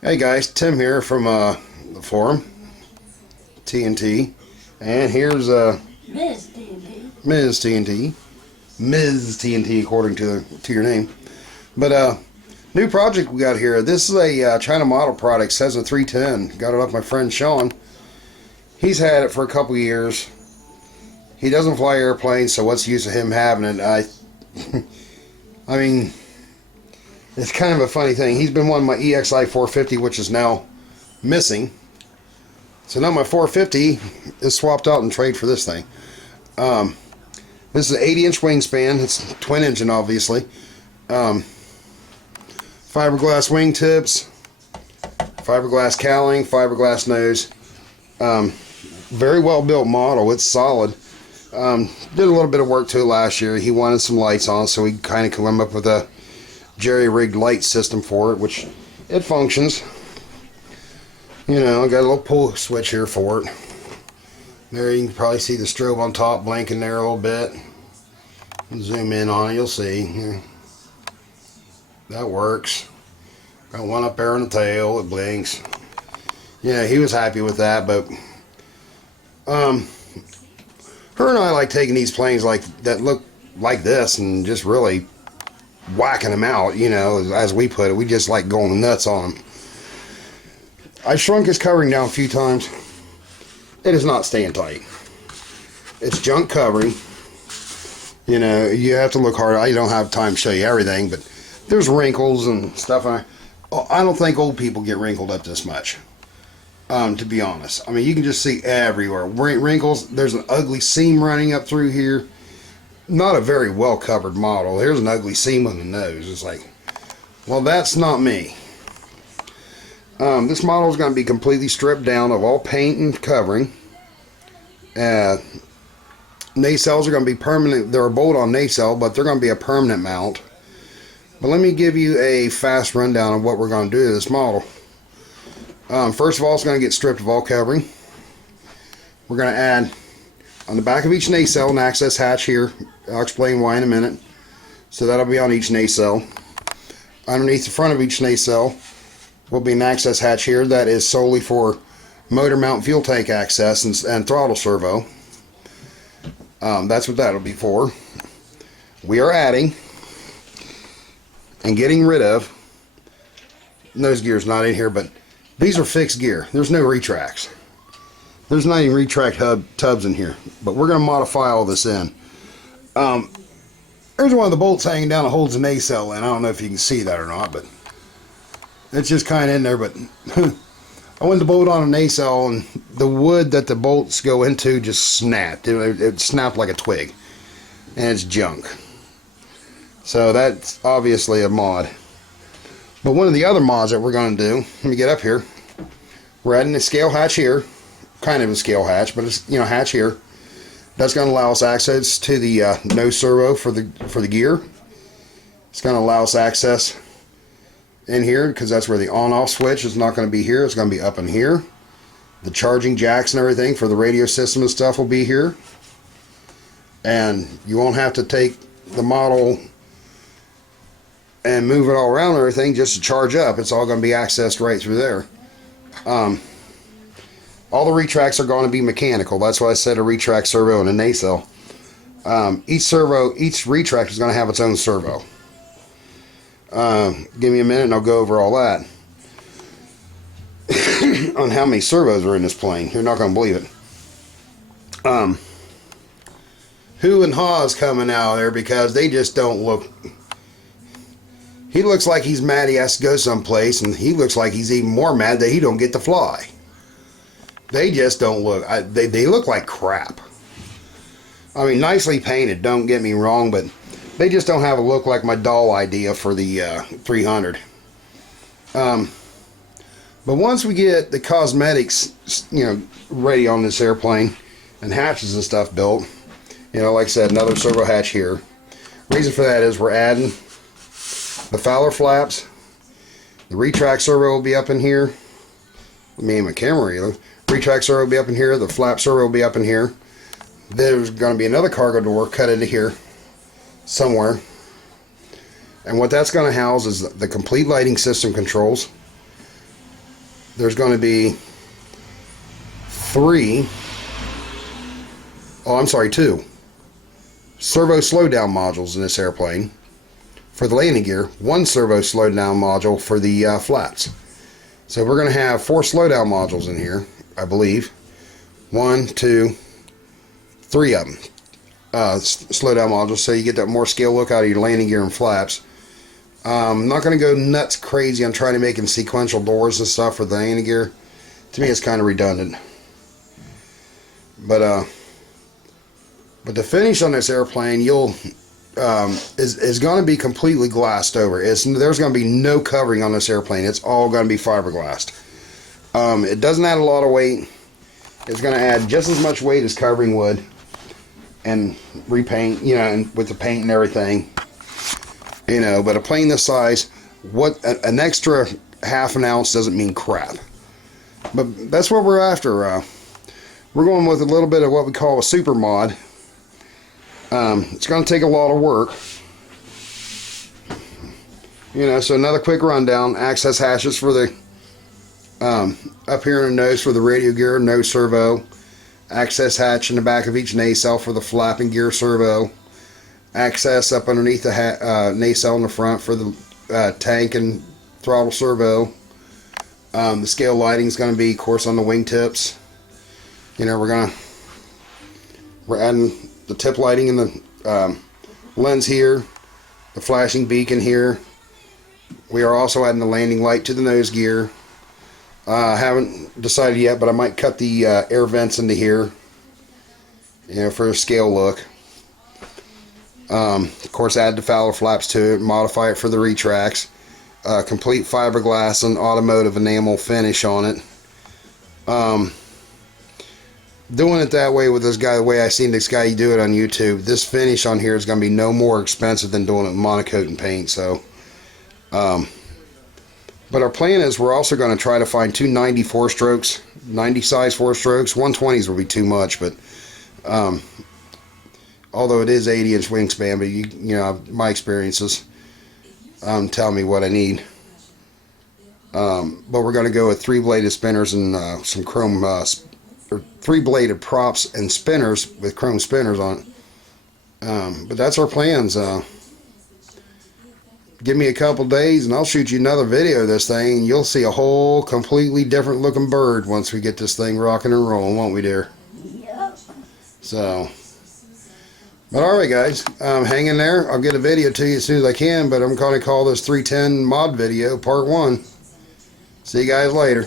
Hey guys, Tim here from the forum, TNT, and here's Ms. TNT. Ms. TNT, Ms. TNT according to your name. But new project we got here. This is a China model product, Cessna 310. Got it off my friend Sean. He's had it for a couple years. He doesn't fly airplanes, so what's the use of him having it? I mean, it's kind of a funny thing. He's been wanting my EXI 450, which is now missing. So now my 450 is swapped out and trade for this thing. This is an 80-inch wingspan. It's twin engine, obviously. Fiberglass wingtips, fiberglass cowling, fiberglass nose. Very well built model. It's solid. Did a little bit of work to it last year. He wanted some lights on, so we kind of came up with a jerry-rigged light system for it, which it functions. You know, I got a little pull switch here for it. There you can probably see the strobe on top blinking there a little bit. Zoom in on it, you'll see. That works. Got one up there on the tail, it blinks. Yeah, he was happy with that, but her and I like taking these planes like that look like this and just really whacking them out, you know, as we put it. We just like going nuts on them. I shrunk his covering down a few times. It is not staying tight. It's junk covering. You know, you have to look hard. I don't have time to show you everything, but there's wrinkles and stuff. I don't think old people get wrinkled up this much, to be honest. I mean, you can just see everywhere. Wrinkles. There's an ugly seam running up through here. Not a very well covered model. Here's an ugly seam on the nose. It's like, well, that's not me. This model is going to be completely stripped down of all paint and covering. Nacelles are going to be permanent. They're a bolt-on nacelle, but they're going to be a permanent mount. But let me give you a fast rundown of what we're going to do to this model. First of all, it's going to get stripped of all covering. We're going to add on the back of each nacelle an access hatch here. I'll explain why in a minute. So that'll be on each nacelle. Underneath the front of each nacelle will be an access hatch here that is solely for motor mount fuel tank access and throttle servo. That's what that'll be for. We are adding and getting rid of nose gear's not in here, but these are fixed gear. There's no retracts. There's not even retract tubs in here, but we're going to modify all this in. There's one of the bolts hanging down that holds the nacelle in. I don't know if you can see that or not, but it's just kind of in there. But I went to bolt on a nacelle, and the wood that the bolts go into just snapped. It snapped like a twig, and it's junk. So that's obviously a mod. But one of the other mods that we're going to do, let me get up here. We're adding a scale hatch here. Kind of a scale hatch, but it's, you know, hatch here. That's going to allow us access to the nose servo for the gear. It's going to allow us access in here because that's where the on-off switch is not going to be here. It's going to be up in here. The charging jacks and everything for the radio system and stuff will be here. And you won't have to take the model and move it all around and everything just to charge up. It's all going to be accessed right through there. All the retracts are going to be mechanical. That's why I said a retract servo and a nacelle. Each retract is going to have its own servo. Give me a minute and I'll go over all that. On how many servos are in this plane. You're not going to believe it. Who and Ha's coming out there because they just don't look... He looks like he's mad he has to go someplace, and he looks like he's even more mad that he don't get to fly. They just don't look... They look like crap. I mean, nicely painted, don't get me wrong, but they just don't have a look like my doll idea for the 300. But once we get the cosmetics, you know, ready on this airplane and hatches and stuff built, you know, like I said, another servo hatch here. Reason for that is we're adding the Fowler flaps. The retract servo will be up in here. Let me aim my camera either. Retract servo will be up in here. The flap servo will be up in here. There's going to be another cargo door cut into here somewhere. And what that's going to house is the complete lighting system controls. there's going to be two servo slowdown modules in this airplane for the landing gear, one servo slowdown module for the flaps. So we're going to have 4 slowdown modules in here, I believe. 1, 2, 3 of them. Slowdown modules, so you get that more scale look out of your landing gear and flaps. I'm not going to go nuts crazy on trying to make sequential doors and stuff for the landing gear. To me, it's kind of redundant. But the finish on this airplane, is going to be completely glassed over. There's going to be no covering on this airplane. It's all going to be fiberglassed. It doesn't add a lot of weight. It's going to add just as much weight as covering would, and repaint, and with the paint and everything. But a plane this size, an extra half an ounce doesn't mean crap. But that's what we're after. We're going with a little bit of what we call a super mod. It's going to take a lot of work. So another quick rundown. Access hatches for the up here in the nose for the radio gear, nose servo. Access hatch in the back of each nacelle for the flapping gear servo. Access up underneath the nacelle in the front for the tank and throttle servo. The scale lighting is going to be, of course, on the wingtips. We're adding the tip lighting in the lens here, the flashing beacon here. We are also adding the landing light to the nose gear. Haven't decided yet, but I might cut the air vents into here, for a scale look. Of course, add the Fowler flaps to it, modify it for the retracts. Complete fiberglass and automotive enamel finish on it. Doing it that way with this guy, the way I seen this guy do it on YouTube, this finish on here is going to be no more expensive than doing it with monocoat and paint. So, but our plan is we're also going to try to find 2 90 4-strokes, 90 size 4-strokes. 120s will be too much, but although it is 80-inch wingspan, but my experiences tell me what I need. But we're going to go with 3-bladed spinners and some chrome, or 3-bladed props and spinners with chrome spinners on it. But that's our plans. Give me a couple days and I'll shoot you another video of this thing, and you'll see a whole completely different looking bird once we get this thing rocking and rolling, won't we, dear? Yep. So, but alright guys, hang in there. I'll get a video to you as soon as I can, but I'm going to call this 310 mod video part 1. See you guys later.